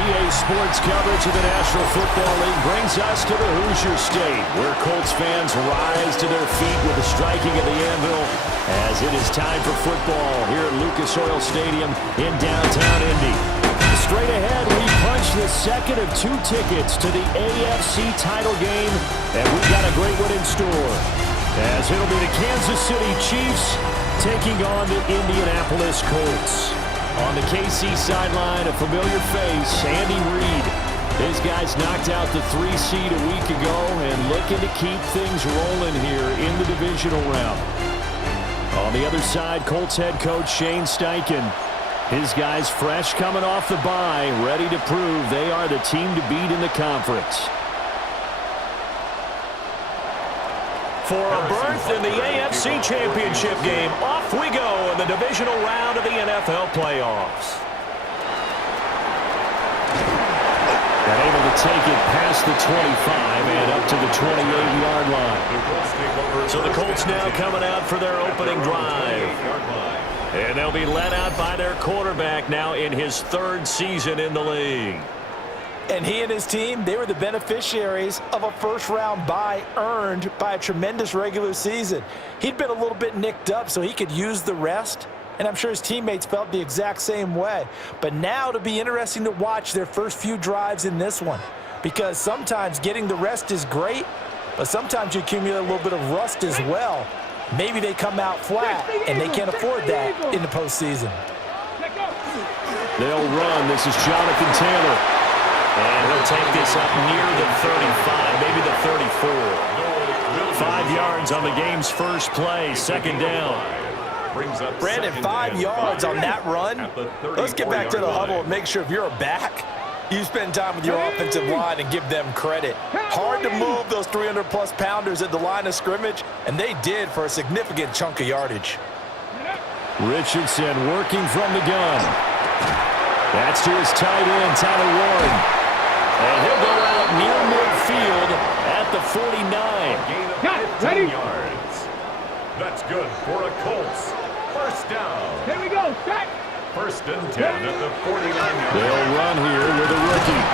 EA Sports coverage of the National Football League brings us to the Hoosier State, where Colts fans rise to their feet with the striking of the anvil as it is time for football here at Lucas Oil Stadium in downtown Indy. Straight ahead, we punch the second of two tickets to the AFC title game, and we've got a great one in store, as it'll be the Kansas City Chiefs taking on the Indianapolis Colts. On the KC sideline, a familiar face, Andy Reid. His guys knocked out the 3 seed a week ago and looking to keep things rolling here in the divisional round. On the other side, Colts head coach Shane Steichen. His guys fresh coming off the bye, ready to prove they are the team to beat in the conference. For a berth in the AFC Championship game, off we go in the divisional round of the NFL playoffs. And able to take it past the 25 and up to the 28-yard line. So the Colts now coming out for their opening drive. And they'll be led out by their quarterback now in his 3rd season in the league. And he and his team, they were the beneficiaries of a first-round bye earned by a tremendous regular season. He'd been a little bit nicked up, so he could use the rest. And I'm sure his teammates felt the exact same way. But now it'll be interesting to watch their first few drives in this one. Because sometimes getting the rest is great, but sometimes you accumulate a little bit of rust as well. Maybe they come out flat, and they can't afford that in the postseason. They'll run. This is Jonathan Taylor. And he'll take this up near the 35, maybe the 34. 5 yards on the game's first play, 2nd down. Brandon, 5 yards on that run. Let's get back to the huddle and make sure if you're a back, you spend time with your offensive line and give them credit. Hard to move those 300-plus pounders at the line of scrimmage, and they did for a significant chunk of yardage. Richardson working from the gun. That's to his tight end, Tyler Warren. And he'll go out near midfield at the 49. Got it. Ready? Yards. That's good for a Colts. First down. Here we go. Set. 1st and 10 at the 49-yard. They'll run here with a rookie.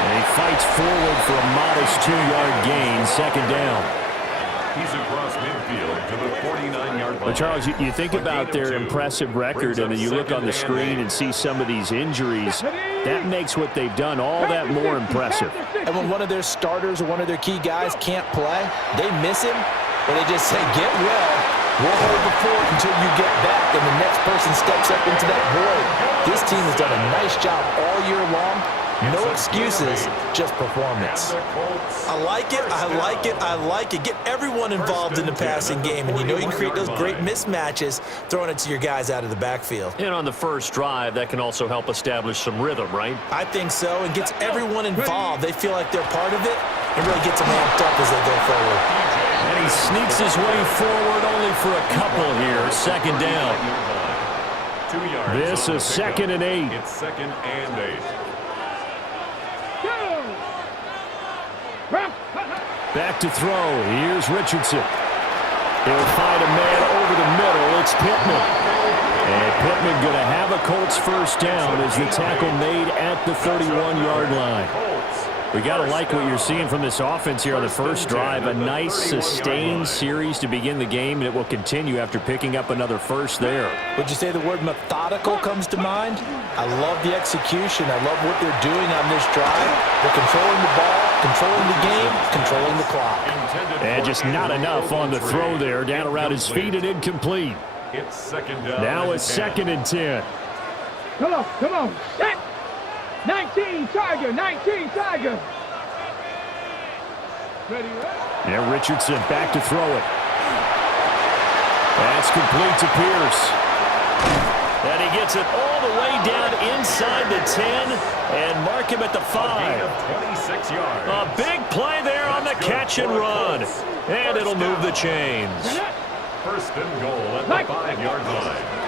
And he fights forward for a modest 2-yard gain, 2nd down. He's across midfield to the 49-yard line. But Charles, you think about their impressive record, and then you look on the screen and see some of these injuries. That makes what they've done all that more impressive. And when one of their starters or one of their key guys can't play, they miss him, or they just say, get well, we'll hold the fort until you get back, and the next person steps up into that void. This team has done a nice job all year long. No excuses, just performance. I like it, I like it, I like it. Get everyone involved in the passing game, and you know you can create those great mismatches throwing it to your guys out of the backfield. And on the first drive, that can also help establish some rhythm, right? I think so, and gets everyone involved. They feel like they're part of it, and really gets them amped up as they go forward. And he sneaks his way forward only for a couple here, 2nd down. 2 yards. This is 2nd and 8. It's 2nd and 8. Back to throw. Here's Richardson. He'll find a man over the middle. It's Pittman. And Pittman going to have a Colts first down as the tackle made at the 31-yard line. We got to like what you're seeing from this offense here on the first drive. A nice sustained series to begin the game, and it will continue after picking up another first there. Would you say the word methodical comes to mind? I love the execution. I love what they're doing on this drive. They're controlling the ball, controlling the game, controlling the clock. And just not enough on the throw there. Down around his feet and incomplete. It's 2nd down. Now it's 2nd and 10. Come on, come on. Set. 19 Tiger, 19 Tiger. Ready, right? Now Richardson back to throw it. That's complete to Pierce. And he gets it all the way down inside the 10 and mark him at the 5. 26 yards. A big play there on the catch and run. And it'll move the chains. 1st and goal at the 5-yard line.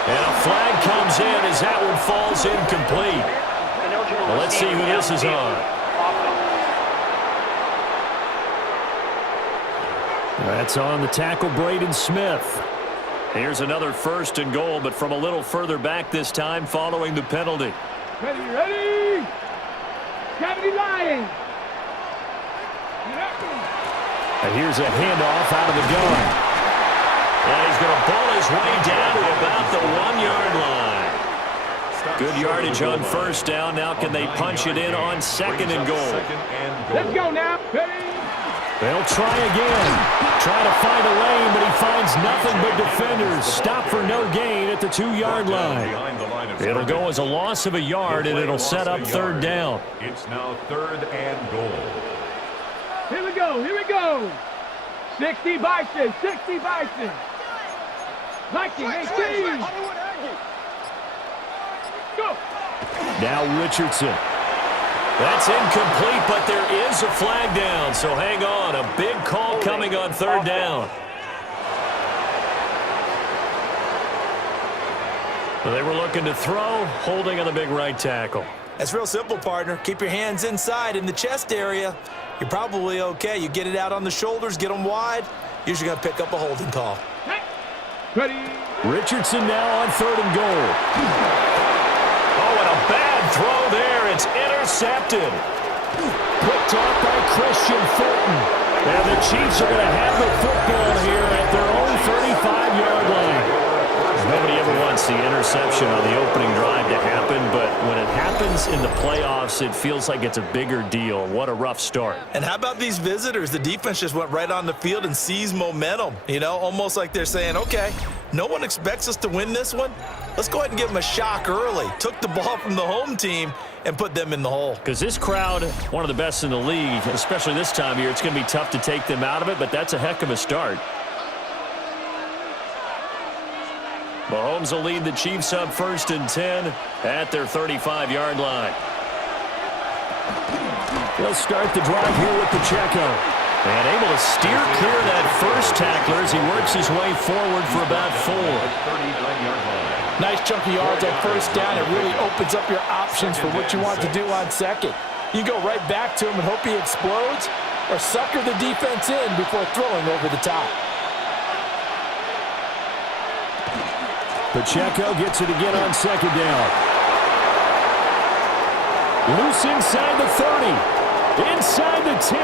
And a flag comes in as that one falls incomplete. Well, let's see who this is on. That's on the tackle, Braden Smith. Here's another 1st and goal, but from a little further back this time following the penalty. Ready. 70 Lions. And here's a handoff out of the gun. And he's going to ball his way down to about the 1-yard line. Good yardage on first down. Now can they punch it in on second and goal? Let's go now. Ready. They'll try again. Try to find a lane, but he finds nothing but defenders. Stop for no gain at the 2-yard line. It'll go as a loss of a yard, and it'll set up third down. It's now 3rd and goal. Here we go. 60 Bison. 60 Bison. 1918. Go. Now Richardson. That's incomplete, but there is a flag down, so hang on. A big call coming on third down. Well, they were looking to throw, holding on the big right tackle. That's real simple, partner. Keep your hands inside in the chest area. You're probably okay. You get it out on the shoulders, get them wide. Usually going to pick up a holding call. Ready. Richardson now on 3rd and goal. Oh, and a bad throw there. It's intercepted. Picked off by Christian Fulton. And the Chiefs are going to have the football here at their own 35-yard line. Nobody ever wants the interception on the opening drive to happen, but when it happens in the playoffs, it feels like it's a bigger deal. What a rough start. And how about these visitors? The defense just went right on the field and seized momentum. You know, almost like they're saying, okay, no one expects us to win this one. Let's go ahead and give them a shock early. Took the ball from the home team and put them in the hole. Because this crowd, one of the best in the league, especially this time of year, it's going to be tough to take them out of it, but that's a heck of a start. Mahomes will lead the Chiefs up 1st and 10 at their 35-yard line. They'll start the drive here with Pacheco. And able to steer clear of that first tackler as he works his way forward for about 4. Nice chunky yards on first down. It really opens up your options for what you want to do on second. You go right back to him and hope he explodes, or sucker the defense in before throwing over the top. Pacheco gets it again on 2nd down. Loose inside the 30. Inside the 10.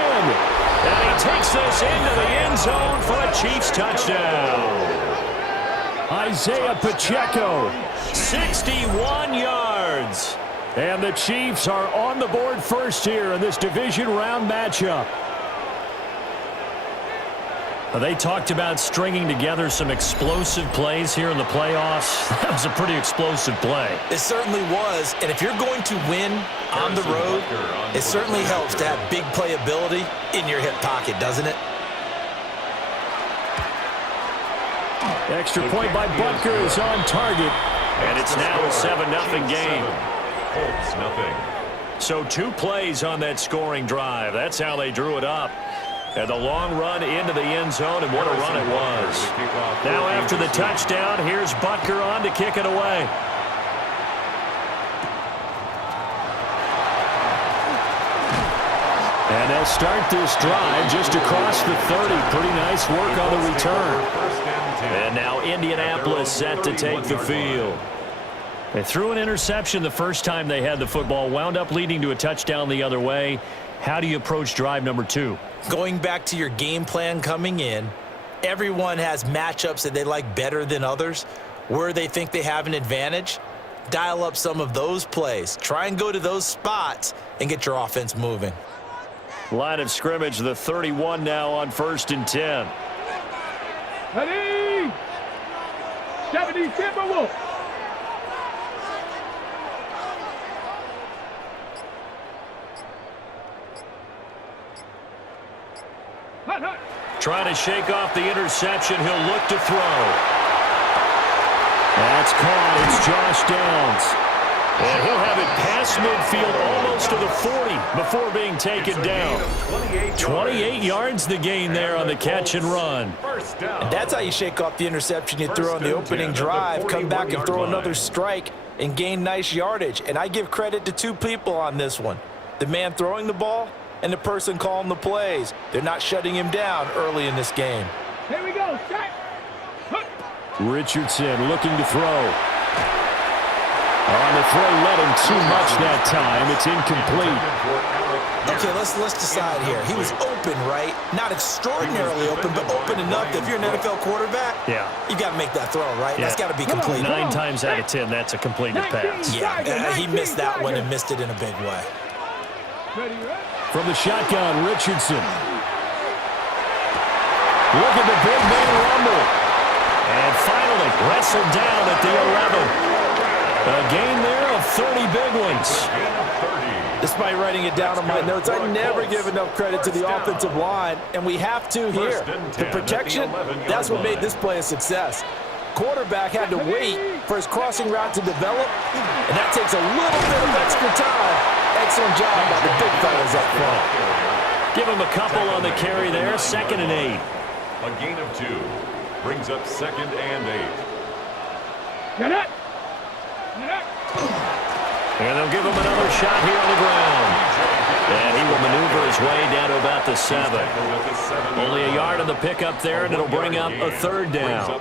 And he takes this into the end zone for a Chiefs touchdown. Isaiah Pacheco, 61 yards. And the Chiefs are on the board first here in this division round matchup. They talked about stringing together some explosive plays here in the playoffs. That was a pretty explosive play. It certainly was, and if you're going to win on the road, it certainly helps to have big playability in your hip pocket, doesn't it? Extra point by Butker is on target, and it's now a 7-0 game. Colts, nothing. So 2 plays on that scoring drive. That's how they drew it up. And the long run into the end zone, and what a run it was. Now after the touchdown, here's Butker on to kick it away. And they'll start this drive just across the 30. Pretty nice work on the return. And now Indianapolis set to take the field. They threw an interception the first time they had the football, wound up leading to a touchdown the other way. How do you approach drive number 2? Going back to your game plan coming in, everyone has matchups that they like better than others, where they think they have an advantage. Dial up some of those plays. Try and go to those spots and get your offense moving. Line of scrimmage, the 31 now on 1st and 10. Ready. 70 Timberwolves. Trying to shake off the interception. He'll look to throw. That's caught. It's Josh Downs. And he'll have it past midfield almost to the 40 before being taken down. 28 yards the gain there on the catch and run. And that's how you shake off the interception you threw on the opening drive. Come back and throw another strike and gain nice yardage. And I give credit to 2 people on this one. The man throwing the ball and the person calling the plays. They're not shutting him down early in this game. Here we go. Strike. Richardson looking to throw. On the throw, led him too much that time. It's incomplete. Okay, let's decide here. He was open, right? Not extraordinarily open, but open enough that if you're an NFL quarterback, you got to make that throw, right? Yeah. That's got to be complete. 9 times out of 10, that's a completed pass. Yeah, he missed that one and missed it in a big way. From the shotgun, Richardson. Look at the big man rumble. And finally wrestled down at the 11. A gain there of 30 big ones. Despite writing it down on my notes, I never give enough credit to the offensive line, and we have to here. The protection, that's what made this play a success. Quarterback had to wait for his crossing route to develop, and that takes a little bit of extra time. Excellent job by the big fellas up front. Give him a couple on the carry there, 2nd and 8. A gain of 2 brings up 2nd and 8. Get it! And they'll give him another shot here on the ground. And he will maneuver his way down to about the 7. Only a yard on the pickup there, and it'll bring up a 3rd down.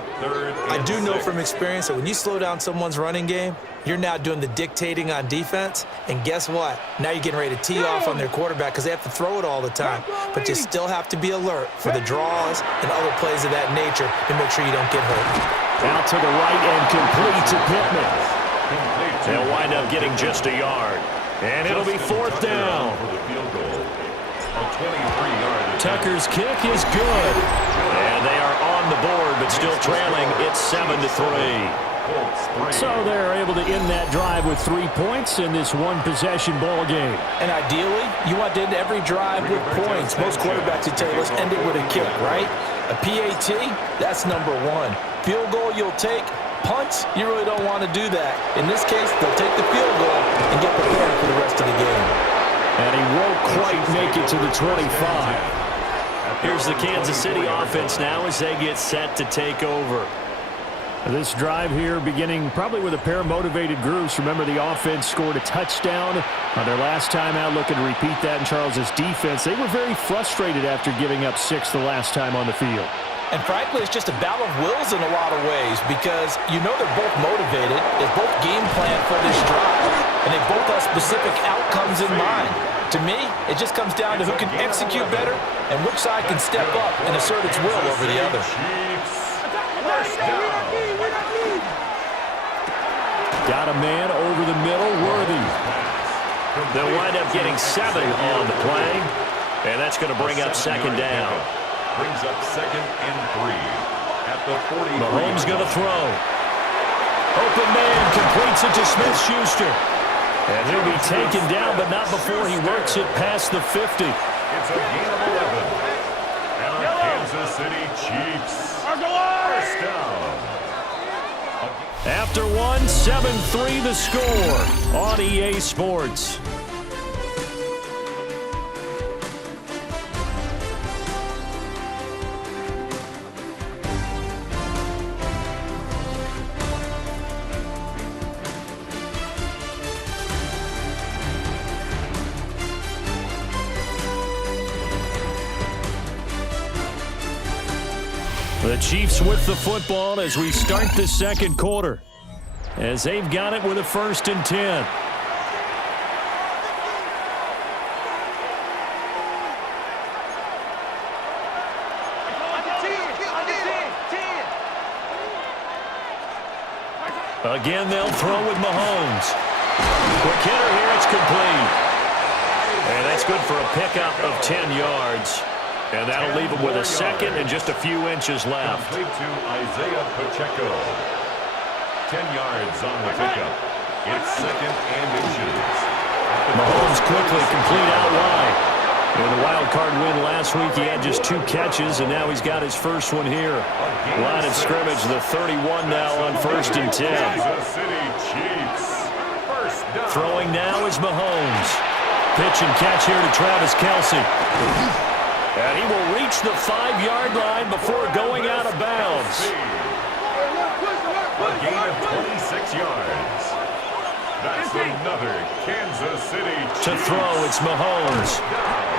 I do know from experience that when you slow down someone's running game, you're now doing the dictating on defense. And guess what? Now you're getting ready to tee off on their quarterback because they have to throw it all the time. But you still have to be alert for the draws and other plays of that nature to make sure you don't get hurt. Out to the right and complete to Pittman. They'll wind up getting just a yard. And it'll be 4th down. Tucker's kick is good. And they are on the board, but still trailing. It's 7-3. So they're able to end that drive with 3 points in this one-possession ball game. And ideally, you want to end every drive with points. Most quarterbacks would tell you, let's end it with a kick, right? A PAT, that's number 1. Field goal you'll take. Punts, you really don't want to do that. In this case, they'll take the field goal and get prepared for the rest of the game. And he won't quite make it to the 25. Here's the Kansas City offense now as they get set to take over. This drive here beginning probably with a pair of motivated groups. Remember, the offense scored a touchdown on their last time out. Looking to repeat that in Charles's defense. They were very frustrated after giving up 6 the last time on the field. And frankly, it's just a battle of wills in a lot of ways because you know they're both motivated. They both game plan for this drive, and they both have specific outcomes in mind. To me, it just comes down to who can execute better and which side can step up and assert its will over the other. Got a man over the middle, Worthy. They'll wind up getting 7 on the play, and that's going to bring up 2nd down. Brings up 2nd and 3 at the 40. Mahomes going to throw. Open man completes it to Smith-Schuster. And he'll be taken down, but not before he works it past the 50. It's a gain of 11. And our Kansas City Chiefs. First down. After 1, 7-3 the score on EA Sports. The Chiefs with the football as we start the 2nd quarter. As they've got it with a 1st and 10. Again, they'll throw with Mahomes. Quick hitter here, it's complete. And that's good for a pickup of 10 yards. And that'll leave him with a 2nd and just a few inches left. Complete to Isaiah Pacheco. 10 yards on the pickup. It's 2nd and inches. Mahomes quickly complete out wide. In the wild card win last week, he had just 2 catches, and now he's got his first one here. Line of scrimmage, the 31 now on 1st and 10. Kansas City Chiefs. First down. Throwing now is Mahomes. Pitch and catch here to Travis Kelce. And he will reach the 5-yard line before going out of bounds. A gain of 26 yards. That's another Kansas City Chiefs. To throw, it's Mahomes.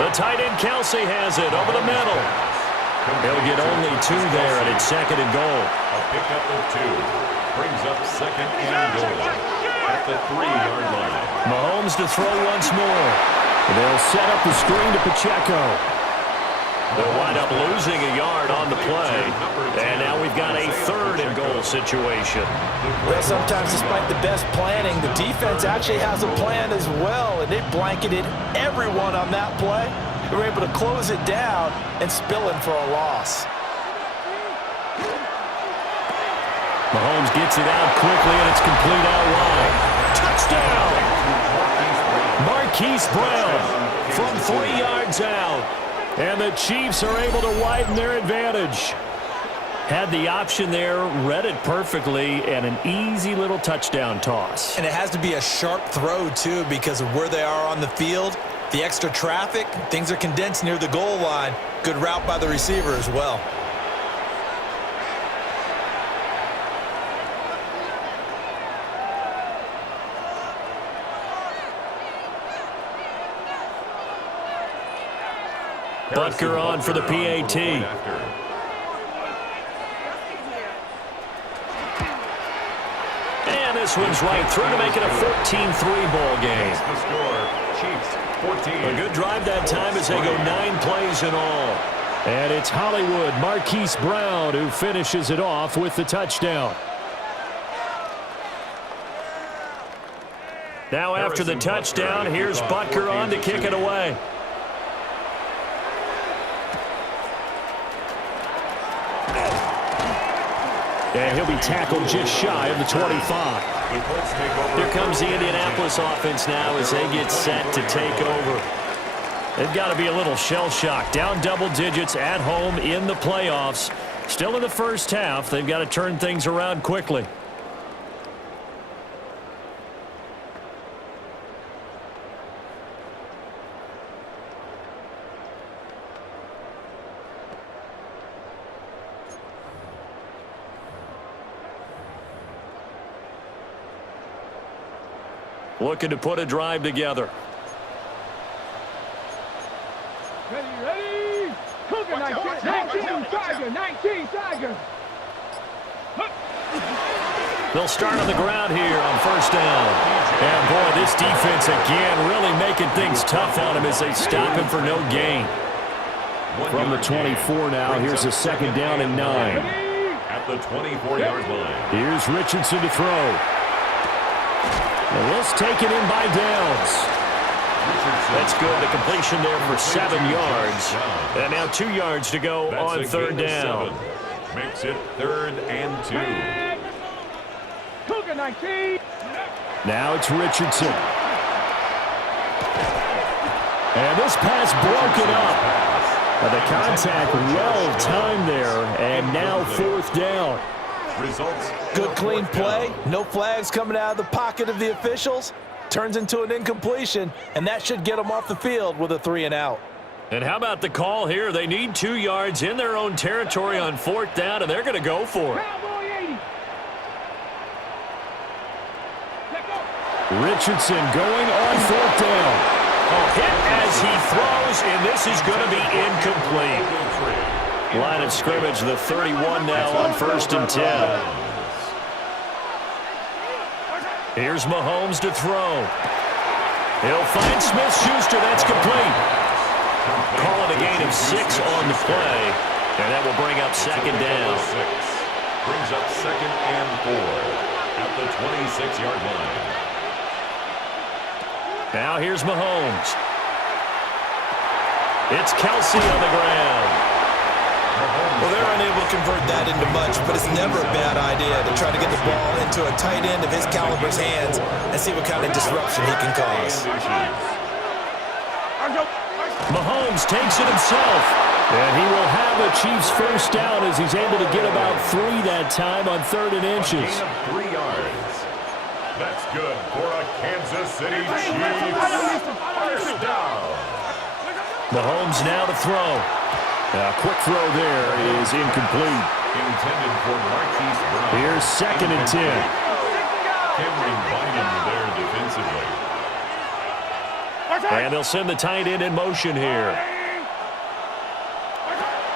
The tight end Kelce has it over the middle. He'll get only 2 there, and it's 2nd and goal. A pickup of 2 brings up 2nd and goal. at the 3-yard line. Mahomes to throw once more. They'll set up the screen to Pacheco. They'll wind up losing a yard on the play. And now we've got a 3rd-and-goal situation. Well, sometimes despite the best planning, the defense actually has a plan as well, and they blanketed everyone on that play. They were able to close it down and spill in for a loss. Mahomes gets it out quickly, and it's complete out wide. Touchdown! Marquise Brown from 3 yards out. And the Chiefs are able to widen their advantage. Had the option there, read it perfectly, and an easy little touchdown toss. And it has to be a sharp throw, too, because of where they are on the field. The extra traffic, things are condensed near the goal line. Good route by the receiver as well. Butker on for the PAT. And this one's right through to make it a 14-3 ball game. The score, Chiefs 14. A good drive that time as they go 9 plays in all. And it's Hollywood Marquise Brown who finishes it off with the touchdown. Now after the touchdown, here's Butker on to kick it away. And he'll be tackled just shy of the 25. Here comes the Indianapolis offense now as they get set to take over. They've got to be a little shell-shocked. Down double digits at home in the playoffs. Still in the first half. They've got to turn things around quickly. Looking to put a drive together. Ready. Cougar 19 Tiger, 19 Tiger. They'll start on the ground here on first down. And boy, this defense again really making things tough on him as they stop him for no gain. From the 24 now, here's a 2nd down and 9. At the 24-yard line. Here's Richardson to throw. And this taken in by Downs. That's good. The completion there for 7 yards. And now 2 yards to go on 3rd down. Makes it 3rd and 2. Cougar 19. Now it's Richardson. And this pass broken up. The contact well timed there. And now 4th down. Results. Good clean play. No flags coming out of the pocket of the officials. Turns into an incompletion, and that should get them off the field with a 3-and-out. And how about the call here? They need 2 yards in their own territory on 4th down, and they're going to go for it. Richardson going on 4th down. Hit as he throws, and this is going to be incomplete. Line of scrimmage, the 31 now on 1st and 10. Here's Mahomes to throw. He'll find Smith-Schuster. That's complete. Call it a gain of 6 on the play, and that will bring up 2nd down. Brings up 2nd and 4 at the 26-yard line. Now here's Mahomes. It's Kelsey on the ground. Well, they're unable to convert that into much, but it's never a bad idea to try to get the ball into a tight end of his caliber's hands and see what kind of disruption he can cause. Mahomes takes it himself, and he will have the Chiefs first down as he's able to get about 3 that time on 3rd and inches. A gain of 3 yards. That's good for a Kansas City Chiefs first down. Mahomes now to throw. A quick throw there is incomplete. Intended for Marquise Brown. Here's 2nd and 10. Cameron Bynum there defensively. And they'll send the tight end in motion here.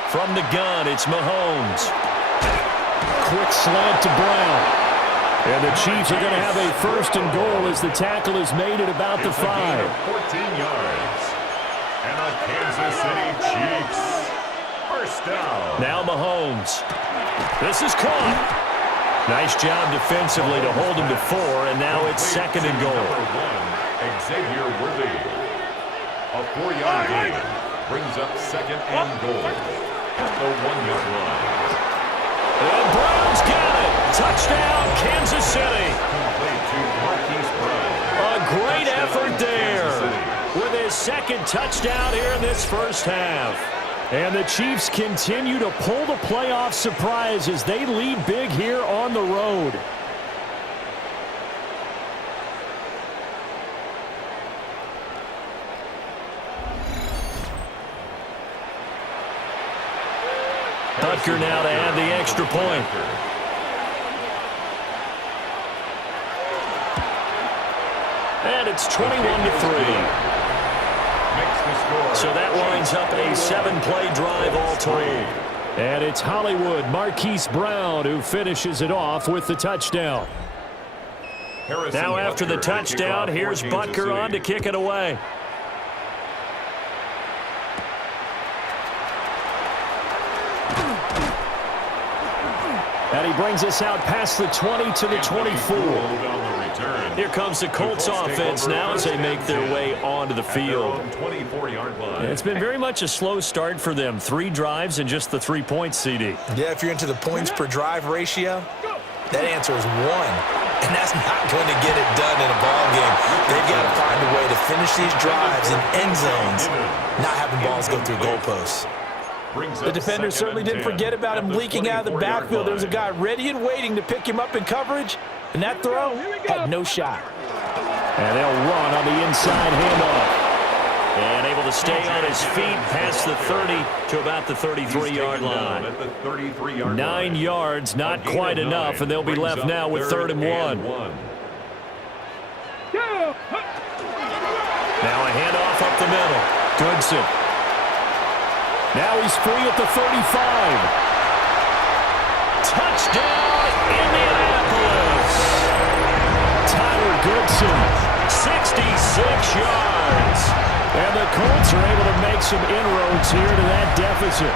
From the gun, it's Mahomes. Quick slant to Brown. And the Chiefs are going to have a 1st and goal as the tackle is made at about the 5. 14 yards. And the Kansas City Chiefs. First down. Now Mahomes. This is caught. Nice job defensively to hold him to 4, and now it's 2nd and goal. Xavier Worthy. A 4-yard gain brings up 2nd and goal at the 1-yard line. And Brown's got it. Touchdown, Kansas City. Complete to Marquise Brown. A great effort there with his 2nd touchdown here in this first half. And the Chiefs continue to pull the playoff surprise as they lead big here on the road. Butker now to add the extra point. And it's 21-3. So that winds up a 7-play drive all told. And it's Hollywood Marquise Brown who finishes it off with the touchdown. Now after the touchdown, here's Butker on to kick it away. And he brings us out past the 20 to the 24. Here comes the Colts offense now as they make their way onto the field. It's been very much a slow start for them. 3 drives and just the 3 points, CD. Yeah, if you're into the points per drive ratio, that answer is 1. And that's not going to get it done in a ball game. They've got to find a way to finish these drives in end zones, not having balls go through goalposts. The defender certainly didn't forget about him leaking out of the backfield. There was a guy ready and waiting to pick him up in coverage, and that throw had no shot. And they'll run on the inside handoff. And able to stay on his feet past the 30 to about the 33-yard line. 9 yards, not quite enough, and they'll be left now with 3rd and 1. Now a handoff up the middle. Goodson. Now he's free at the 35. Touchdown, Indianapolis. Tyler Goodson, 66 yards. And the Colts are able to make some inroads here to that deficit.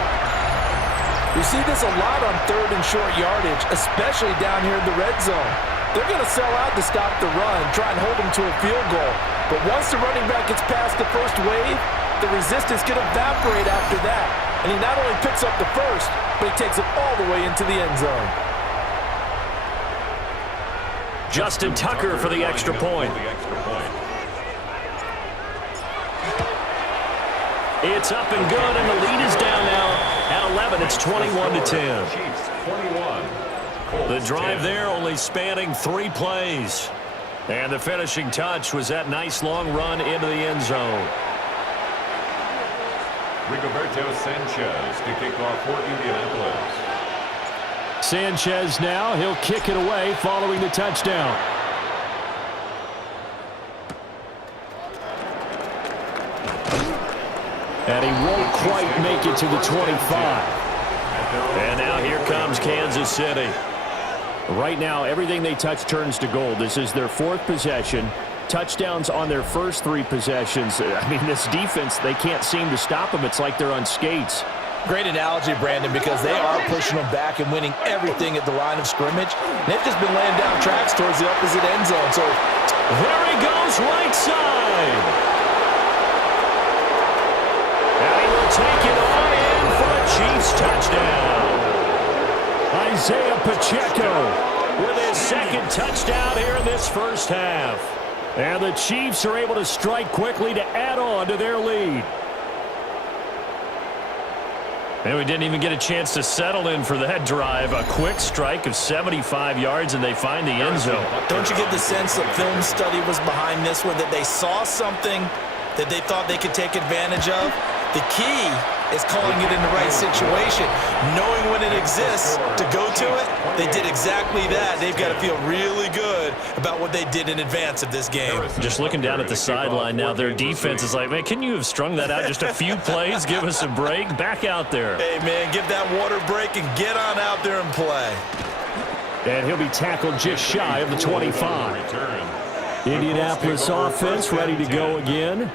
We see this a lot on 3rd and short yardage, especially down here in the red zone. They're going to sell out to stop the run, try and hold them to a field goal. But once the running back gets past the first wave, the resistance can evaporate after that. And he not only picks up the first, but he takes it all the way into the end zone. Justin Tucker for the extra point. It's up and good, and the lead is down now at 11. It's 21-10. The drive there only spanning 3 plays. And the finishing touch was that nice long run into the end zone. Rigoberto Sanchez to kick off for Indianapolis. Sanchez now, he'll kick it away following the touchdown. And he won't quite make it to the 25. And now here comes Kansas City. Right now, everything they touch turns to gold. This is their 4th possession. Touchdowns on their first 3 possessions. I mean, this defense, they can't seem to stop them. It's like they're on skates. Great analogy, Brandon, because they are pushing them back and winning everything at the line of scrimmage. They've just been laying down tracks towards the opposite end zone. So there he goes, right side. And he will take it on in for a Chiefs touchdown. Isaiah Pacheco with his 2nd touchdown here in this first half. And the Chiefs are able to strike quickly to add on to their lead. And we didn't even get a chance to settle in for that drive. A quick strike of 75 yards, and they find the end zone. Don't you get the sense that film study was behind this one, that they saw something that they thought they could take advantage of? The key is calling it in the right situation, knowing when it exists to go to it. They did exactly that. They've got to feel really good about what they did in advance of this game. Just looking down at the sideline now, their defense is like, man, can you have strung that out just a few plays? Give us a break. Back out there. Hey, man, give that water break and get on out there and play. And he'll be tackled just shy of the 25. Indianapolis offense ready to go again.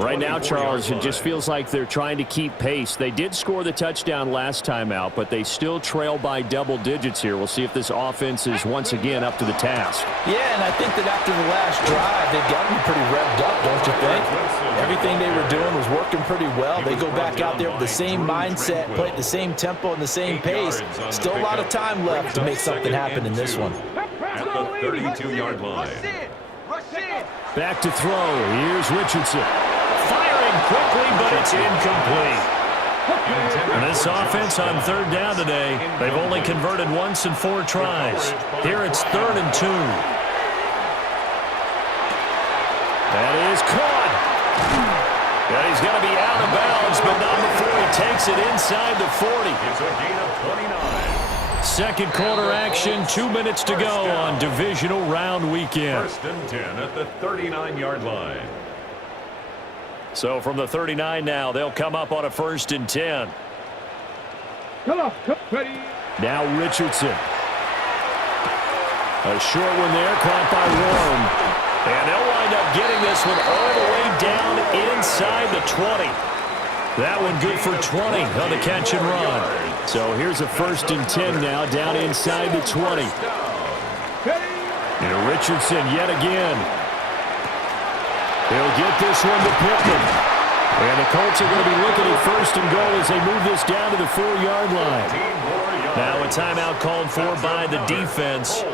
Right now, Charles, it just feels like they're trying to keep pace. They did score the touchdown last time out, but they still trail by double digits here. We'll see if this offense is once again up to the task. Yeah, and I think that after the last drive, they've gotten pretty revved up, don't you think? Everything they were doing was working pretty well. They go back out there with the same mindset, play at the same tempo and the same pace. Still a lot of time left to make something happen in this one. At the 32-yard line. Back to throw. Here's Richardson. Firing quickly, but it's incomplete. And this offense on third down today, they've only converted once in 4 tries. Here it's 3rd and 2. That is caught. And he's going to be out of bounds, but not before he takes it inside the 40. It's a gain of 29. Second quarter action, 2 minutes to go on Divisional Round Weekend. 1st and 10 at the 39-yard line. So from the 39 now, they'll come up on a 1st and 10. Now Richardson. A short one there, caught by Warren. And they'll wind up getting this one all the way down inside the 20. That one good for 20 on the catch and run. So here's a 1st and 10 now down inside the 20. And Richardson yet again. He'll get this one to Pittman. And the Colts are going to be looking at 1st and goal as they move this down to the 4-yard line. Now a timeout called for by the defense.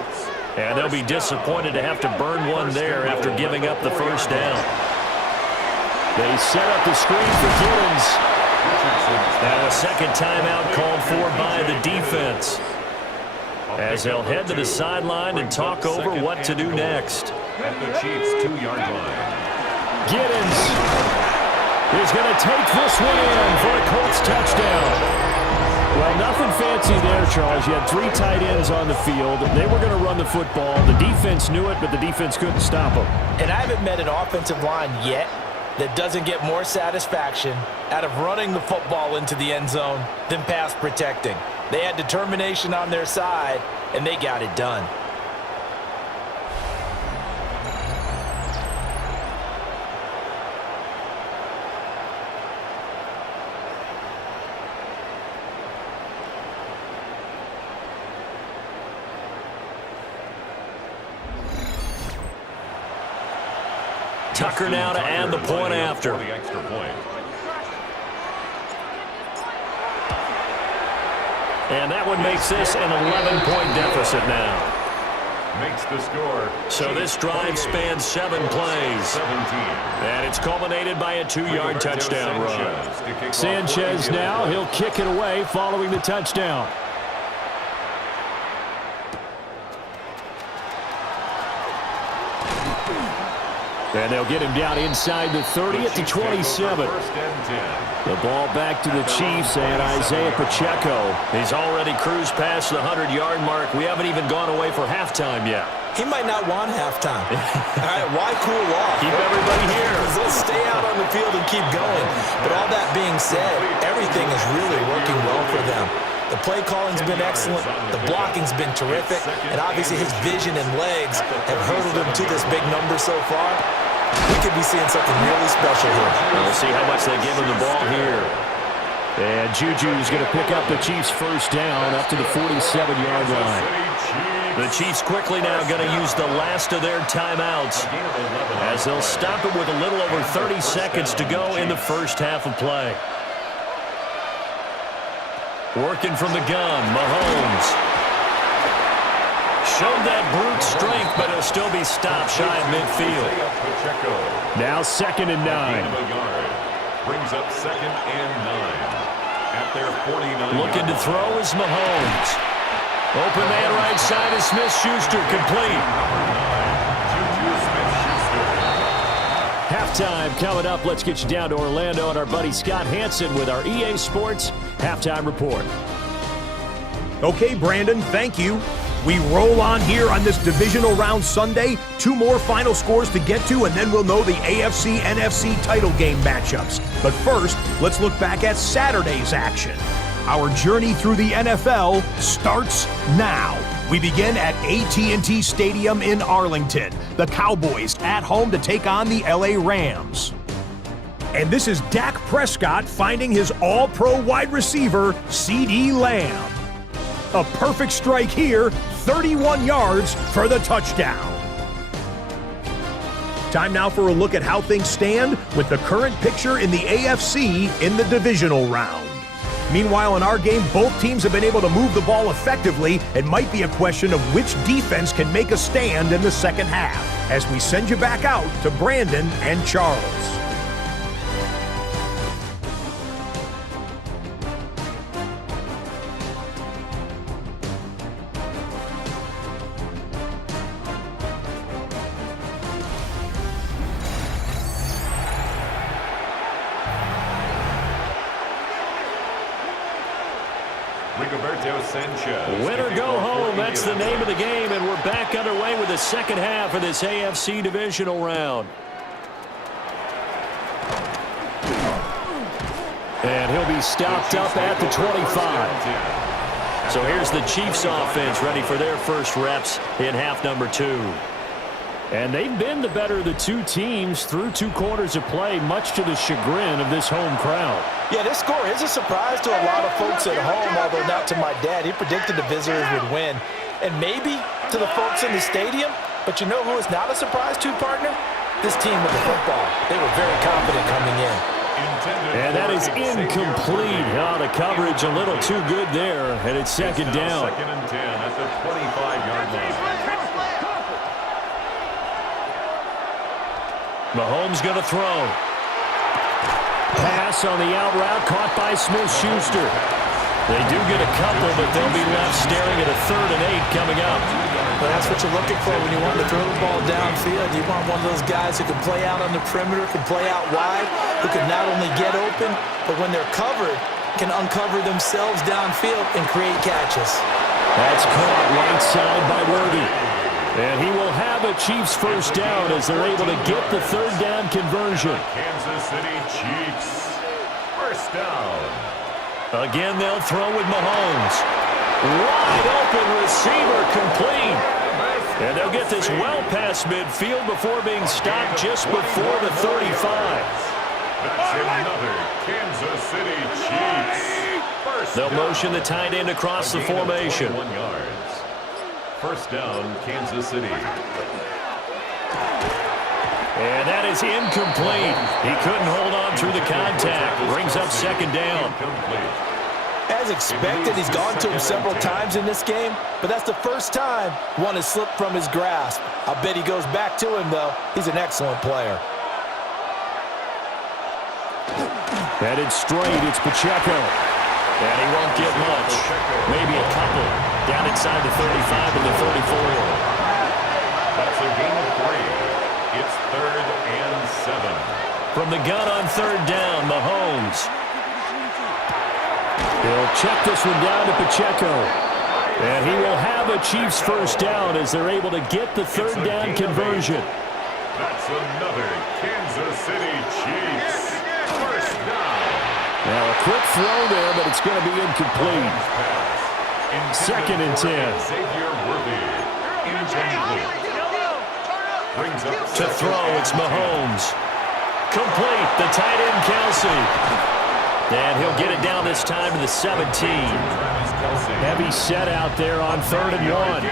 And they'll be disappointed to have to burn one there after giving up the 1st down. They set up the screen for Giddens. Now a second timeout called for by the defense, as they'll head to the sideline and talk over what to do next. At the Chiefs' 2-yard line. Giddens is going to take this one in for a Colts touchdown. Well, nothing fancy there, Charles. You had 3 tight ends on the field. They were going to run the football. The defense knew it, but the defense couldn't stop them. And I haven't met an offensive line yet that doesn't get more satisfaction out of running the football into the end zone than pass protecting. They had determination on their side, and they got it done. Tucker now to add the point after. The extra point. And that one makes this an 11-point deficit now. Makes the score. So this drive spans 7 plays. 17. And it's culminated by a 2-yard touchdown run. Sanchez now, he'll kick it away following the touchdown. And they'll get him down inside the 30 at the 27. The ball back to the Chiefs and Isaiah Pacheco. He's already cruised past the 100-yard mark. We haven't even gone away for halftime yet. He might not want halftime. All right, why cool off? Keep everybody here. Let's stay out on the field and keep going. But all that being said, everything is really working well for them. The play calling's been excellent, the blocking's been terrific, and obviously his vision and legs have hurdled him to this big number so far. We could be seeing something really special here. We'll see how much they give him the ball here. And Juju's going to pick up the Chiefs' first down up to the 47-yard line. The Chiefs quickly now going to use the last of their timeouts as they'll stop it with a little over 30 seconds to go in the first half of play. Working from the gun, Mahomes. Showed that brute strength, but he'll still be stopped shy of midfield. Now 2nd and 9. Brings up 2nd and 9. At their 49. Looking to throw is Mahomes. Open man right side is Smith-Schuster, complete. Halftime coming up. Let's get you down to Orlando and our buddy Scott Hansen with our EA Sports Halftime Report. Okay, Brandon, thank you. We roll on here on this divisional round Sunday. 2 more final scores to get to, and then we'll know the AFC, NFC title game matchups. But first, let's look back at Saturday's action. Our journey through the NFL starts now. We begin at AT&T Stadium in Arlington. The Cowboys at home to take on the LA Rams. And this is Dak Prescott finding his all-pro wide receiver, CeeDee Lamb. A perfect strike here, 31 yards for the touchdown. Time now for a look at how things stand with the current picture in the AFC in the divisional round. Meanwhile, in our game, both teams have been able to move the ball effectively. It might be a question of which defense can make a stand in the second half. As we send you back out to Brandon and Charles. Win or go home, that's the name of the game, and we're back underway with the second half of this AFC Divisional round. And he'll be stopped up at the 25. So here's the Chiefs offense ready for their first reps in half number 2. And they've been the better of the two teams through 2 quarters of play, much to the chagrin of this home crowd. Yeah, this score is a surprise to a lot of folks at home, although not to my dad. He predicted the visitors would win. And maybe to the folks in the stadium, but you know who is not a surprise to, partner? This team with the football. They were very confident coming in. And that is incomplete. Oh, the coverage a little too good there, and it's second down. Second and 10 at the 25-yard line. Mahomes going to throw. Pass on the out route, caught by Smith-Schuster. They do get a couple, but they'll be left staring at a 3rd and 8 coming up. But that's what you're looking for when you want to throw the ball downfield. You want one of those guys who can play out on the perimeter, can play out wide, who can not only get open, but when they're covered, can uncover themselves downfield and create catches. That's caught right side by Worthy. And he will have a Chiefs first down as they're able to get the 3rd down conversion. Kansas City Chiefs, first down. Again, they'll throw with Mahomes. Wide open receiver complete. And they'll get this well past midfield before being stopped just before the 35. That's another Kansas City Chiefs. First They'll down. motion the tight end across the formation. 1 yards. First down, Kansas City. And that is incomplete. He couldn't hold on through the contact. Brings up second down. As expected, he's gone to him several times in this game, but that's the first time one has slipped from his grasp. I bet he goes back to him, though. He's an excellent player. Headed straight, it's Pacheco. And he won't get much. Maybe a couple. Down inside the 35 and the 34. That's a gain of 3. It's 3rd and 7. From the gun on 3rd down, Mahomes. He'll check this one down to Pacheco. And he will have a Chiefs first down as they're able to get the 3rd down conversion. That's another Kansas City Chiefs first down. Now a quick throw there, but it's going to be incomplete. 2nd and 10. Xavier Worthy, incomplete. Brings up To throw, it's Mahomes. Complete, the tight end Kelsey. And he'll get it down this time to the 17. Heavy set out there on 3rd and 1.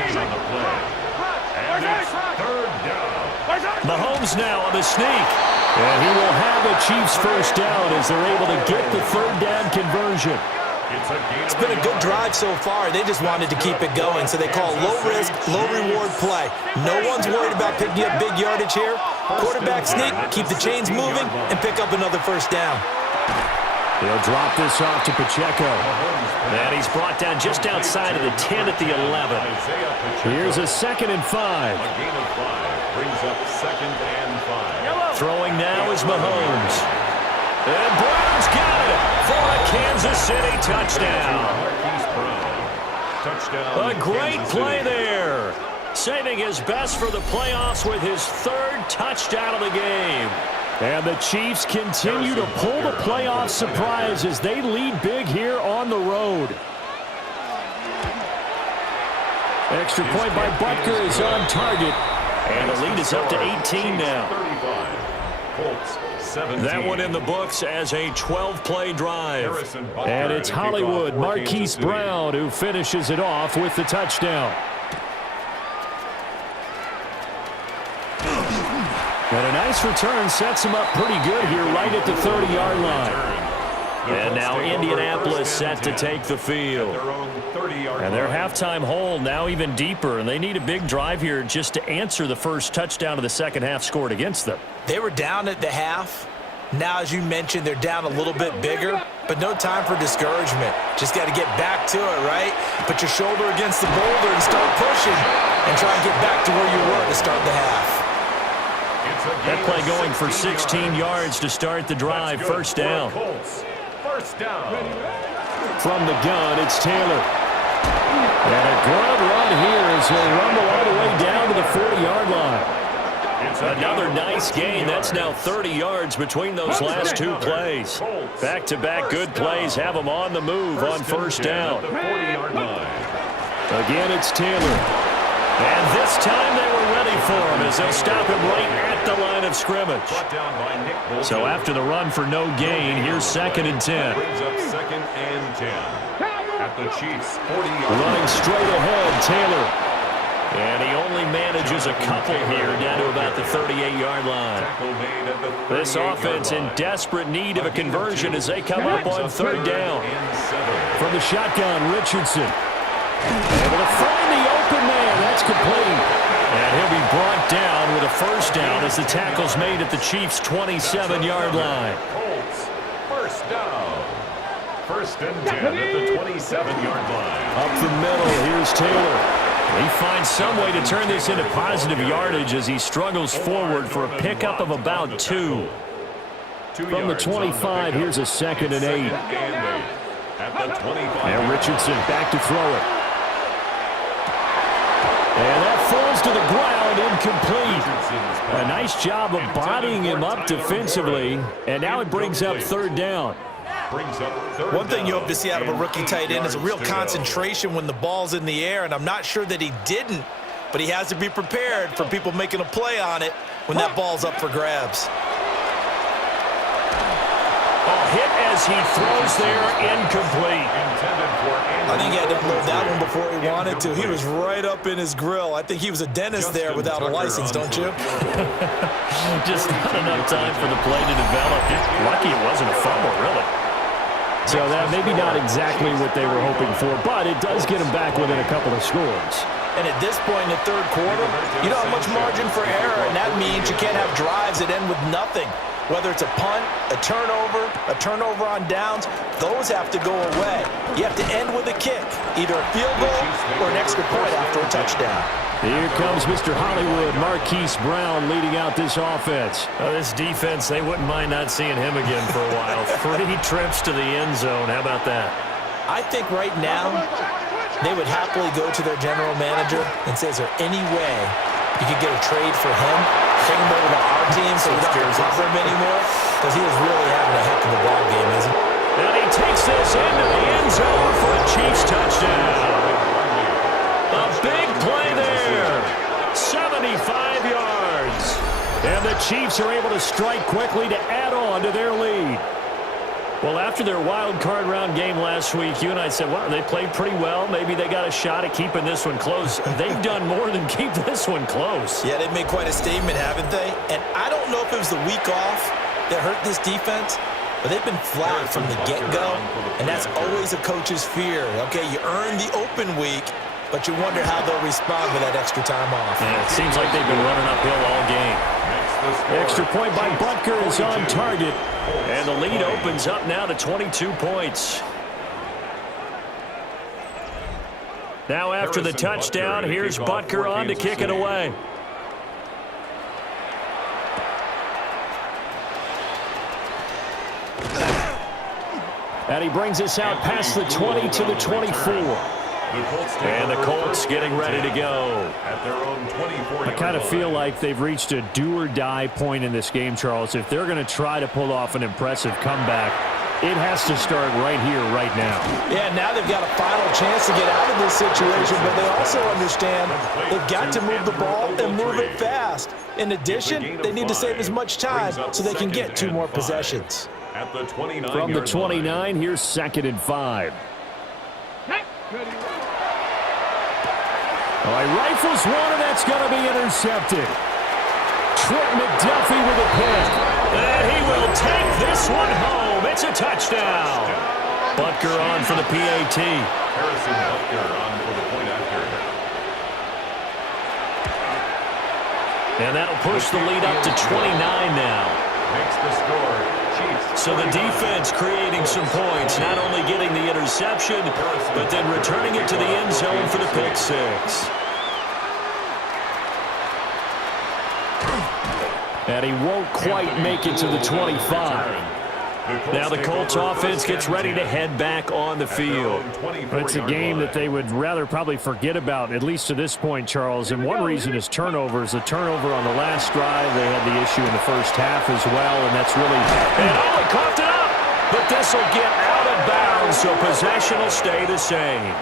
And it's 3rd down. Mahomes now on the sneak. And he will have a Chiefs first down as they're able to get the 3rd down conversion. It's been a good drive so far. They just wanted to keep it going, so they call low-risk, low-reward play. No one's worried about picking up big yardage here. Quarterback sneak, keep the chains moving, and pick up another first down. He'll drop this off to Pacheco. And he's brought down just outside of the 10 at the 11. Here's a 2nd and 5. A gain of 5 brings up 2nd and 5. Throwing now is Mahomes. And Brown's got it for a Kansas City touchdown. A great play there. Saving his best for the playoffs with his 3rd touchdown of the game. And the Chiefs continue to pull the playoff surprise as they lead big here on the road. Extra point by Butker is on target. And the lead is up to 18 now. 35. Colts 17. That one in the books as a 12-play drive. And it's Hollywood Marquise Brown who finishes it off with the touchdown. And a nice return sets him up pretty good here right at the 30-yard line. And now Indianapolis set to take the field. And their halftime hole now even deeper, and they need a big drive here just to answer the first touchdown of the second half scored against them. They were down at the half. Now, as you mentioned, they're down a little bit bigger, but no time for discouragement. Just got to get back to it, right? Put your shoulder against the boulder and start pushing and try and get back to where you were to start the half. That play going for 16 yards to start the drive. First down. First down. From the gun, it's Taylor. And a good run here as he'll rumble all the way down to the 40-yard line. Another nice gain. That's now 30 yards between those last two plays. Back-to-back good plays have them on the move on first down. Again, it's Taylor. And this time they were ready for him as they'll stop him right at the line of scrimmage. So after the run for no gain, here's 2nd and 10. Brings up 2nd and 10. At the Chiefs' 40-yard line. Running straight ahead, Taylor. And he only manages a couple here down to about the 38-yard line. This offense in desperate need of a conversion as they come up on 3rd down. From the shotgun, Richardson. Able to find the open man. That's complete. And he'll be brought down with a first down as the tackle's made at the Chiefs' 27-yard line. Colts, first down. 1st and 10 at the 27-yard line. Up the middle, here's Taylor. He finds some way to turn this into positive yardage as he struggles forward for a pickup of about 2. From the 25, here's a 2nd and 8. At the 25. And Richardson back to throw it. And that falls to the ground, incomplete. A nice job of bodying him up defensively. And now it brings up 3rd down. One thing you hope to see out of a rookie tight end is a real concentration when the ball's in the air, and I'm not sure that he didn't, but he has to be prepared for people making a play on it when that ball's up for grabs. A hit as he throws there, incomplete. I think he had to unload that one before he wanted to. He was right up in his grill. I think he was a dentist there without a license, don't you? Just not enough time for the play to develop. Lucky it wasn't a fumble, really. So that maybe not exactly what they were hoping for, but it does get them back within a couple of scores. And at this point in the 3rd quarter, you don't have much margin for error, and that means you can't have drives that end with nothing. Whether it's a punt, a turnover on downs, those have to go away. You have to end with a kick, either a field goal or an extra point after a touchdown. Here comes Mr. Hollywood, Marquise Brown, leading out this offense. This defense, they wouldn't mind not seeing him again for a while. 3 trips to the end zone. How about that? I think right now they would happily go to their general manager and say, is there any way you could get a trade for him? Take him over to our team so we don't have to cover him anymore? Because he is really having a heck of a ball game, isn't he? And he takes this into the end zone for a Chiefs touchdown. A big play there. 75 yards. And the Chiefs are able to strike quickly to add on to their lead. Well, after their wild card round game last week, you and I said, well, they played pretty well. Maybe they got a shot at keeping this one close. They've done more than keep this one close. Yeah, they've made quite a statement, haven't they? And I don't know if it was the week off that hurt this defense, but they've been flat from the get-go, and that's always a coach's fear. Okay, you earn the open week, but you wonder how they'll respond with that extra time off. Yeah, it seems like they've been running uphill all game. Extra point by Butker is on target. And the lead opens up now to 22 points. Now after the touchdown, here's Butker on to kick it away. And he brings us out past the 20 to the 24. And the Colts getting ready to go. At their own 24. I kind of feel like they've reached a do-or-die point in this game, Charles. If they're going to try to pull off an impressive comeback, It has to start right here, right now. Yeah, now they've got a final chance to get out of this situation, but they also understand they've got to move the ball and move it fast. In addition, they need to save as much time so they can get 2 more possessions. At the 29 From the 29, here's 2nd and 5. All right, rifles one, and that's going to be intercepted. Trent McDuffie with a pick. And he will take this one home. It's a touchdown. Butker on for the PAT. Harrison Butker on for the point after. And that'll push the lead up to 29 now. Makes the score. Chiefs. So the defense creating some points, not only getting the interception, but then returning it to the end zone for the pick 6. And he won't quite make it to the 25. Now the Colts offense gets ready to head back on the field. It's a game that they would rather probably forget about, at least to this point, Charles. And one reason is turnovers. The turnover on the last drive, they had the issue in the first half as well, and that's really... And he coughed it up! But this will get out of bounds, so possession will stay the same.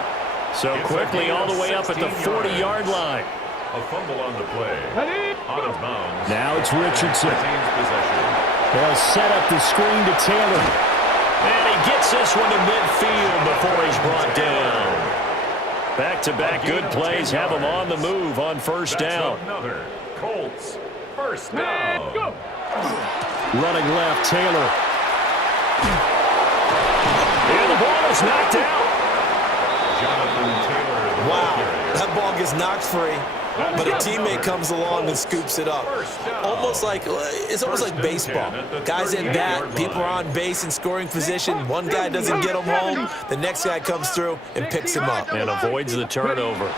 So quickly all the way up at the 40-yard line. A fumble on the play. Out of bounds. Now it's Richardson. Retains possession. They'll set up the screen to Taylor. And he gets this one to midfield before he's brought down. Back-to-back good plays have him on the move on first down. Another Colts first down. Running left, Taylor. And the ball is knocked out. Jonathan Taylor. Wow, that ball gets knocked free, but a teammate comes along and scoops it up. It's almost like baseball. Guys at bat, people are on base in scoring position. One guy doesn't get him home. The next guy comes through and picks him up. And avoids the turnover.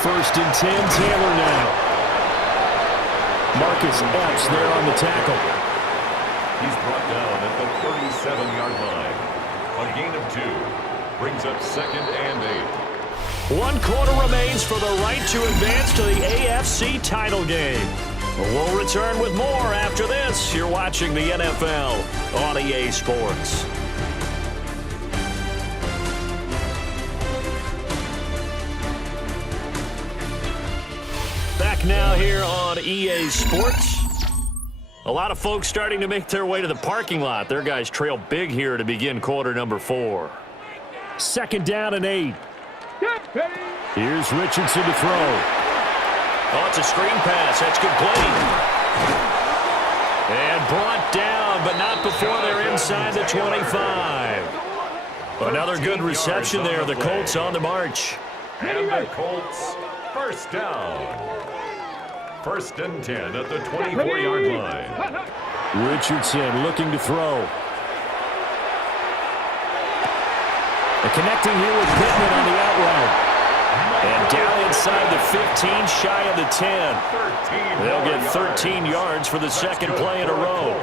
1st and 10, Taylor now. Marcus Epps there on the tackle. He's brought down at the 37-yard line. A gain of 2. Brings up 2nd and 8. 1 quarter remains for the right to advance to the AFC title game. We'll return with more after this. You're watching the NFL on EA Sports. Back now here on EA Sports. A lot of folks starting to make their way to the parking lot. Their guys trail big here to begin quarter number 4. 2nd down and 8. Here's Richardson to throw. Oh, it's a screen pass. That's complete. And brought down, but not before they're inside the 25. Another good reception there. The Colts on the march. And the Colts first down. 1st and 10 at the 24-yard line. Richardson looking to throw. Connecting here with Pittman on the out route. And down inside the 15, shy of the 10. They'll get 13 yards for the 2nd play in a row.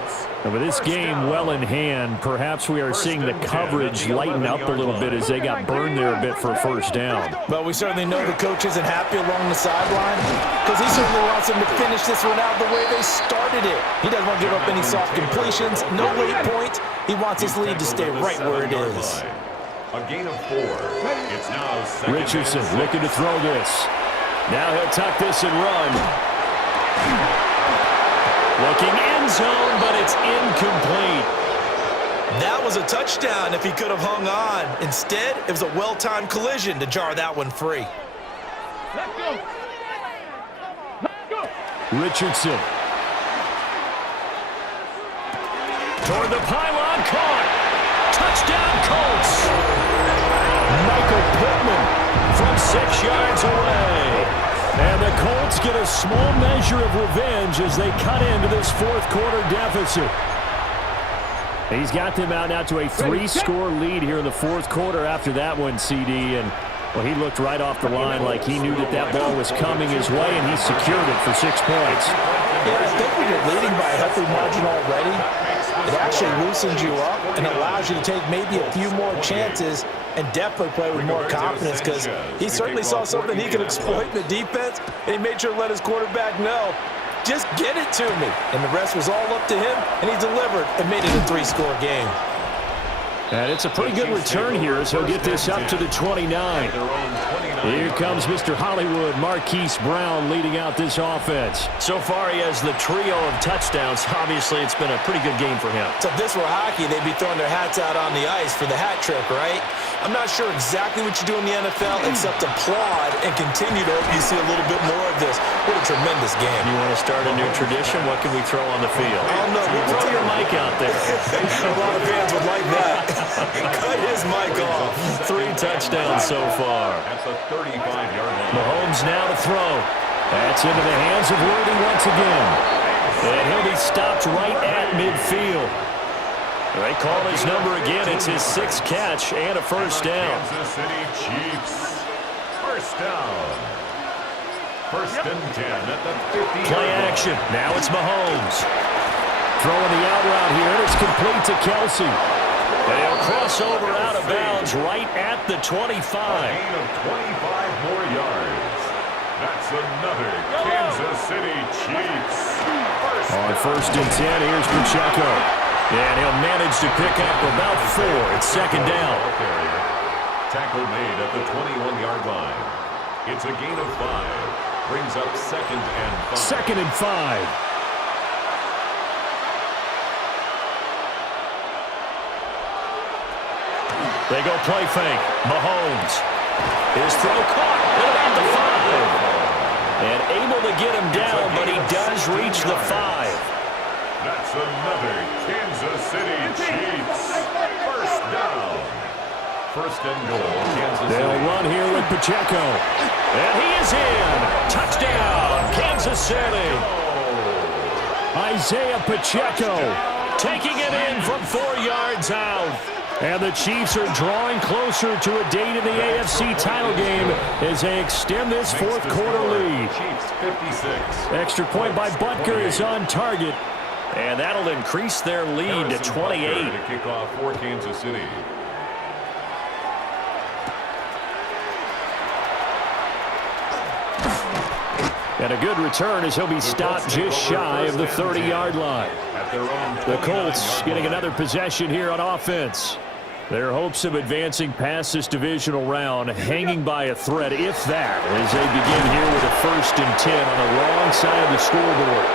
And with this game well in hand, perhaps we are seeing the coverage lighten up a little bit as they got burned there a bit for a first down. But we certainly know the coach isn't happy along the sideline because he certainly wants them to finish this one out the way they started it. He doesn't want to give up any soft completions, no late points. He wants his lead to stay right where it is. A gain of 4. It's now 2nd Richardson looking to throw this. Now he'll tuck this and run. Looking end zone, but it's incomplete. That was a touchdown if he could have hung on. Instead, it was a well-timed collision to jar that one free. Let's go. Richardson. Toward the pylon, caught. Touchdown, Colts. Michael Pittman from 6 yards away. And the Colts get a small measure of revenge as they cut into this 4th quarter deficit. He's got them out now to a 3-score lead here in the 4th quarter after that one, CD. And, well, he looked right off the line like he knew that that ball was coming his way, and he secured it for 6 points. Yeah, I think when you're leading by a healthy margin already, it actually loosens you up and allows you to take maybe a few more chances and definitely play with more confidence because he certainly saw something he could exploit in the defense, and he made sure to let his quarterback know, just get it to me. And the rest was all up to him, and he delivered and made it a 3-score game. And it's a pretty good return here as he'll get this up to the 29. Here comes Mr. Hollywood, Marquise Brown, leading out this offense. So far, he has the trio of touchdowns. Obviously, it's been a pretty good game for him. So if this were hockey, they'd be throwing their hats out on the ice for the hat trick, right? I'm not sure exactly what you do in the NFL except applaud and continue to hope you see a little bit more of this. What a tremendous game. You want to start a new tradition? What can we throw on the field? Oh, no. Throw your mic out there. A lot of fans would like that. Cut his mic off. 3 touchdowns so far. At the 35-yard line. Mahomes now to throw. That's into the hands of Worthy once again. And he'll be stopped right at midfield. They call his number again. It's his 6th catch and a first down. Kansas City Chiefs. First down. First and 10 at the 50-yard Play action. Now it's Mahomes. Throwing the out route here. It's complete to Kelsey. And he'll cross over out of bounds right at the 25. A gain of 25 more yards. That's another Kansas City Chiefs. On first and 10, here's Pacheco. And he'll manage to pick up about 4. It's second down. Tackle made at the 21-yard line. It's a gain of 5. Brings up second and 5. Second and 5. They go play fake. Mahomes. His throw caught at about the 5. And able to get him down, but he does reach the 5. That's another Kansas City Chiefs. First down. First and goal, Kansas City. They'll run here with Pacheco. And he is in. Touchdown, Kansas City. Isaiah Pacheco taking it in from 4 yards out. And the Chiefs are drawing closer to a date in the AFC title game as they extend this fourth quarter lead. Chiefs 56. Extra point by Butker is on target. And that'll increase their lead to 28. To kick off for Kansas City. And a good return as he'll be stopped just shy of the 30-yard line. The Colts getting another possession here on offense. Their hopes of advancing past this divisional round hanging by a thread, if that, as they begin here with a first and 10 on the wrong side of the scoreboard.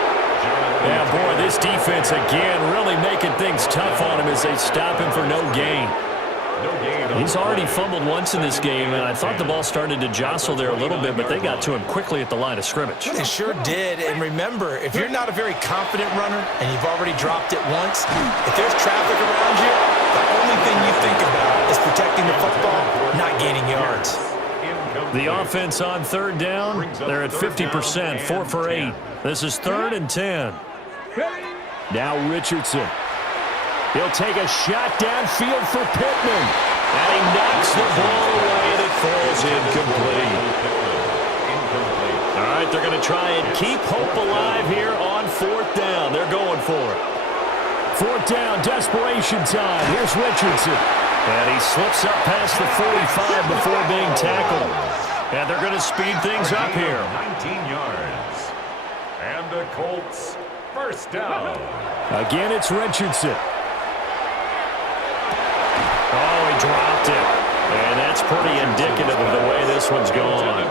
Yeah, boy, this defense again really making things tough on him as they stop him for no gain. He's already fumbled once in this game, and I thought the ball started to jostle there a little bit, but they got to him quickly at the line of scrimmage. It sure did. And remember, if you're not a very confident runner and you've already dropped it once, if there's traffic around you, the only thing you think about is protecting the football, not gaining yards. The offense on third down, they're at 50%, 4 for 8. This is 3rd and 10. Now Richardson. He'll take a shot downfield for Pittman. And he knocks the ball away and it falls incomplete. All right, they're going to try and keep hope alive here on 4th down. They're going for it. 4th down, desperation time. Here's Richardson. And he slips up past the 45 before being tackled. And they're going to speed things up here. 19 yards. And the Colts first down. Again, it's Richardson. Oh, he dropped it. And that's pretty indicative of the way this one's gone.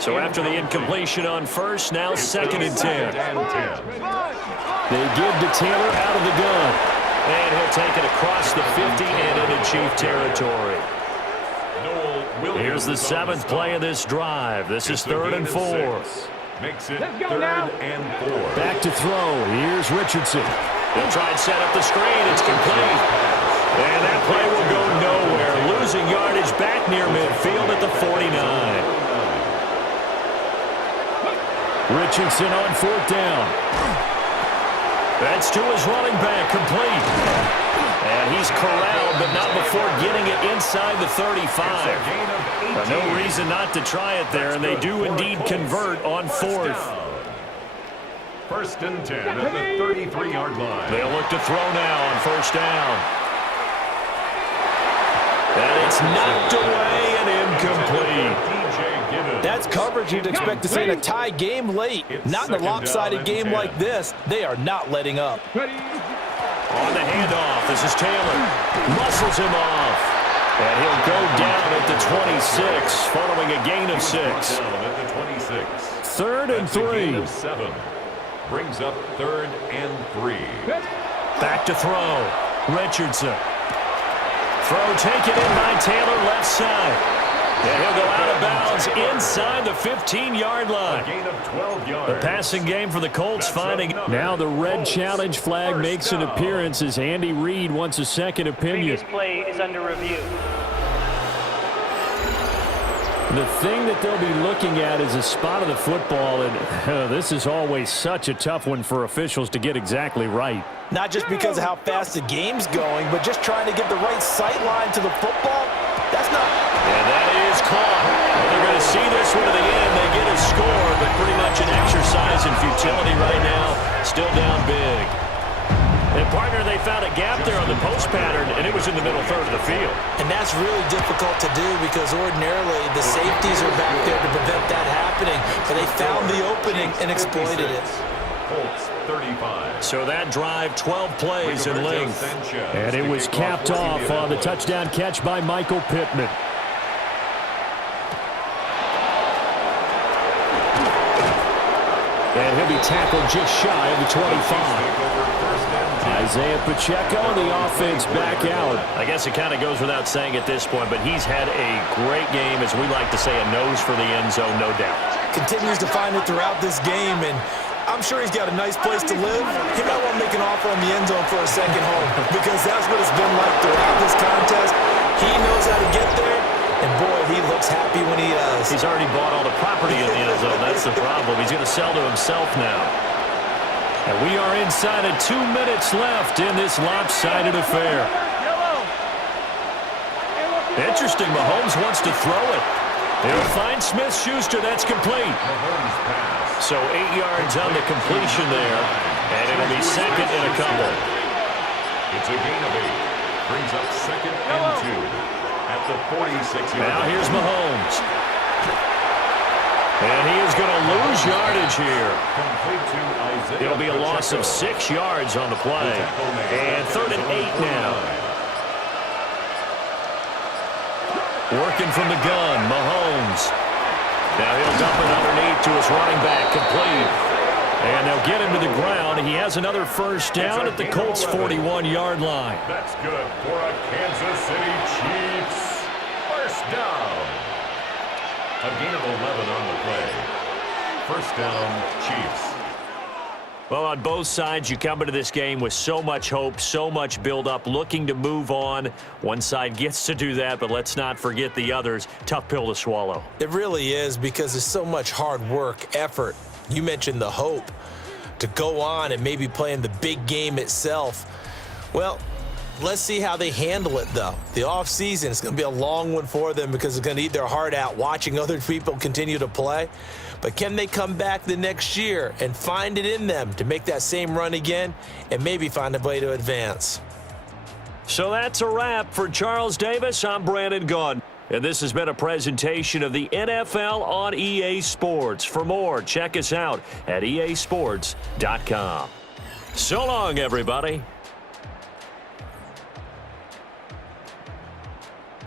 So after the incompletion on first, now 2nd and 10. They give to Taylor out of the gun. And he'll take it across the 50 and into Chief territory. Here's the 7th play of this drive. This is 3rd and 4. Makes it 3rd and 4. Back to throw. Here's Richardson. He'll try and set up the screen. It's complete. And that play will go nowhere. Losing yardage back near midfield at the 49. Richardson on 4th down. That's to his running back, complete. And he's corralled, but not before getting it inside the 35. But no reason not to try it there, and they do indeed convert on 4th. 1st and 10 at the 33-yard line. They'll look to throw now on 1st down. And it's knocked away and incomplete. That's coverage you'd expect to see in a tie game late. Not in a lopsided game like this. They are not letting up. On the handoff, this is Taylor. Muscles him off. And he'll go down at the 26, following a gain of 6. At the 26. 3rd and 3. 7. Brings up 3rd and 3. Back to throw. Richardson. Throw taken in by Taylor, left side. And he'll go out of bounds inside the 15-yard line. A gain of 12 yards. The passing game for the Colts finding. Now the red challenge flag makes an appearance as Andy Reid wants a second opinion. Previous play is under review. The thing that they'll be looking at is a spot of the football, and this is always such a tough one for officials to get exactly right. Not just because of how fast the game's going, but just trying to get the right sight line to the football. That's not. And that is caught. Well, they're going to see this one to the end. They get a score, but pretty much an exercise in futility right now. Still down big. And partner, they found a gap there on the post pattern, and it was in the middle third of the field. And that's really difficult to do because ordinarily the safeties are back there to prevent that happening. But they found the opening and exploited it. Colts 35. So that drive, 12 plays in length. And it was capped off on the touchdown catch by Michael Pittman. And he'll be tackled just shy of the 25. Isaiah Pacheco, the offense back out. I guess it kind of goes without saying at this point, but he's had a great game, as we like to say, a nose for the end zone, no doubt. Continues to find it throughout this game, and I'm sure he's got a nice place to live. He might want to make an offer on the end zone for a second home because that's what it's been like throughout this contest. He knows how to get there, and boy, he looks happy when he does. He's already bought all the property in the end zone. That's the problem. He's going to sell to himself now. And we are inside of 2 minutes left in this lopsided affair. Interesting, Mahomes wants to throw it. He'll find Smith-Schuster. That's complete. So 8 yards on the completion there, and it'll be second and a couple. It's a gain of 8. Brings up 2nd and 2 at the 46-yard line. Now here's Mahomes. And he is going to lose yardage here. It'll be a loss of 6 yards on the play. And 3rd and 8 now. Working from the gun, Mahomes. Now he'll dump it underneath to his running back, complete. And they'll get him to the ground. He has another first down at the Colts' 41-yard line. That's good for a Kansas City Chiefs first down. A gain of 11 on the play. First down, Chiefs. Well, on both sides, you come into this game with so much hope, so much build-up, looking to move on. One side gets to do that, but let's not forget the others. Tough pill to swallow. It really is because there's so much hard work, effort. You mentioned the hope to go on and maybe play in the big game itself. Well, let's see how they handle it, though. The offseason is going to be a long one for them because they're going to eat their heart out watching other people continue to play. But can they come back the next year and find it in them to make that same run again and maybe find a way to advance? So that's a wrap for Charles Davis. I'm Brandon Gaudin. And this has been a presentation of the NFL on EA Sports. For more, check us out at easports.com. So long, everybody.